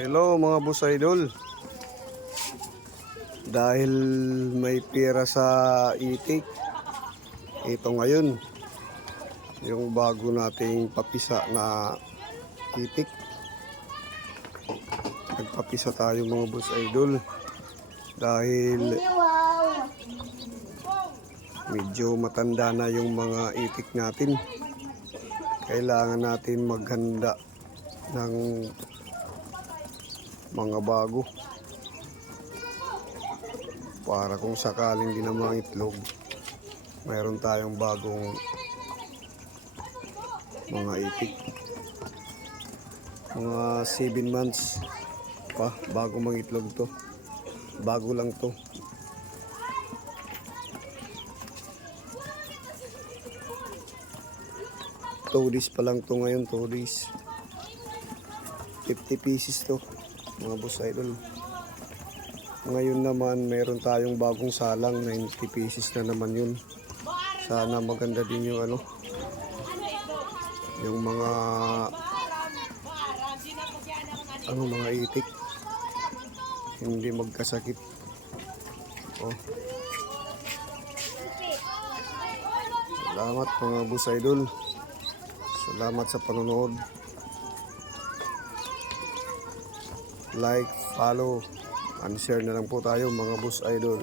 Hello mga boss idol. Dahil may pera sa itik, ito ngayon yung bago nating papisa na itik. Nagpapisa tayo mga boss idol dahil medyo matanda na yung mga itik natin. Kailangan natin maghanda ng mga bago para kung sakaling ginamang itlog, mayroon tayong bagong mga itik. Mga 7 months pa bago mag-itlog to. Bago lang to. Two days pa lang to ngayon, 2 days. 50 pieces to mga boss idol. Ngayon naman meron tayong bagong salang, 90 pieces na naman yun. Sana maganda din yung yung mga mga itik, hindi magkasakit. Salamat mga boss idol. Salamat sa panonood. Like, follow, and share na lang po tayo mga boss idol.